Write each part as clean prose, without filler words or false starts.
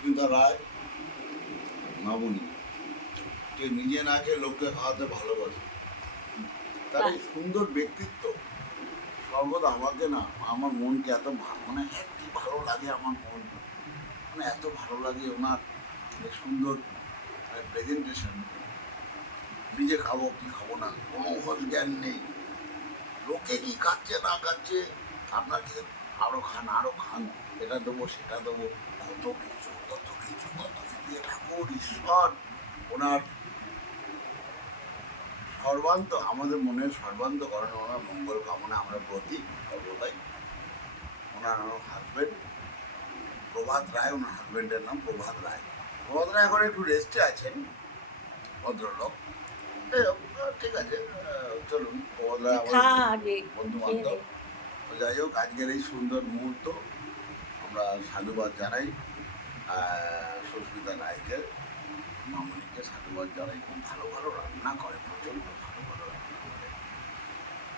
সুস্মিতা রায় মামুনি, যে নিজে না খেয়ে লোককে খাওয়াতে ভালোবাসে, তার এই সুন্দর ব্যক্তিত্ব সর্বদা আমাকে না, আমার মনকে এত মানে এত ভালো লাগে, আমার মন মানে এত ভালো লাগে ওনার সুন্দর প্রেজেন্টেশন। নিজে খাবো কি খাবো না কোনো হোশ জ্ঞান নেই, লোকে কি খাচ্ছে না খাচ্ছে, আপনাকে আরো খান, এটা দেবো সেটা দেবো, কত কিছু কত কিছু কত কিছু। ঠাকুর ঈশ্বর ওনার সর্বান্ত, আমাদের মনের সর্বান্ত করেন, ওনার মঙ্গল কামনা আমরা প্রতি সর্বদাই। ওনার হাজবেন্ড প্রভাত রায়, ওনার হাজবেন্ডের নাম প্রভাত রায়। প্রভাত রায় এখন একটু রেস্টে আছেন, ভদ্রলোক। ঠিক আছে, চলুন, প্রভাত রায় আমাদের বন্ধু বান্ধব। যাই হোক, আজকের এই সুন্দর মুহূর্ত আমরা সাধুবাদ জানাই সুস্মিতা রায়কে, মামনিকে সাধুবাদ জানাই। খুব ভালো ভালো রান্না করে, প্রচণ্ড ভালো ভালো রান্না করে,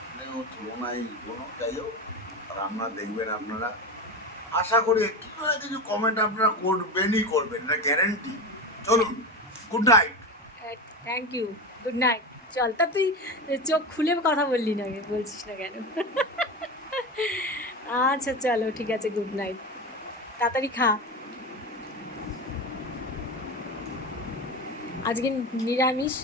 মানে ও তুলনায় কোনো। যাই হোক, রান্না দেখবেন আপনারা, আশা করি কিছু না কিছু কমেন্ট আপনারা করবেনই করবেন, এটা গ্যারেন্টি। চলুন, good night. Thank you, good night. চল, তা তুই চোখ খুলে কথা বললি না, বলছিস না কেন? আচ্ছা চলো, ঠিক আছে, গুড নাইট, তাড়াতাড়ি খা। আজকে নিরামিষ।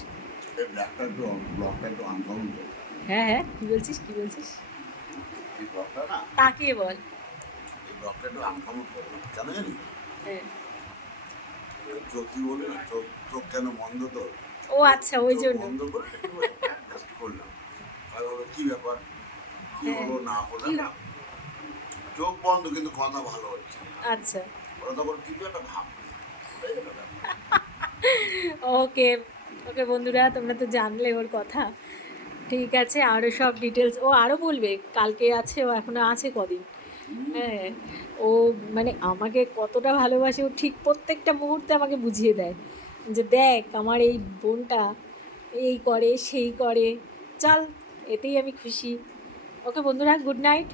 হ্যাঁ হ্যাঁ, কী বলছিস কী বলছিস? এই ব্লগটা না, তাকে বল। এই ব্লগটা একটু আনকমন করলাম, কেন জানি? হ্যাঁ, চোখ কি বলে না, চোখ চোখ কেন বন্ধ তোর? ও আচ্ছা, ওই জন্য বন্ধ করে একটু অ্যাডজাস্ট করলাম। আর হলো কি ব্যাপার, কি হ্যাঁ, হলো না হলো কি না, চোখ বন্ধ কিন্তু কথা ভালো হচ্ছে। আচ্ছা, ওরা তখন কিছু একটা ভাববে। ওকে ওকে বন্ধুরা, তোমরা তো জানলে ওর কথা। ঠিক আছে, আরও সব ডিটেলস ও আরও বলবে, কালকে আছে, ও এখনও আছে কদিন। হ্যাঁ, ও মানে আমাকে কতটা ভালোবাসে, ও ঠিক প্রত্যেকটা মুহূর্তে আমাকে বুঝিয়ে দেয় যে দেখ আমার এই বোনটা এই করে সেই করে। চল, এতেই আমি খুশি। ওকে বন্ধুরা, গুড নাইট।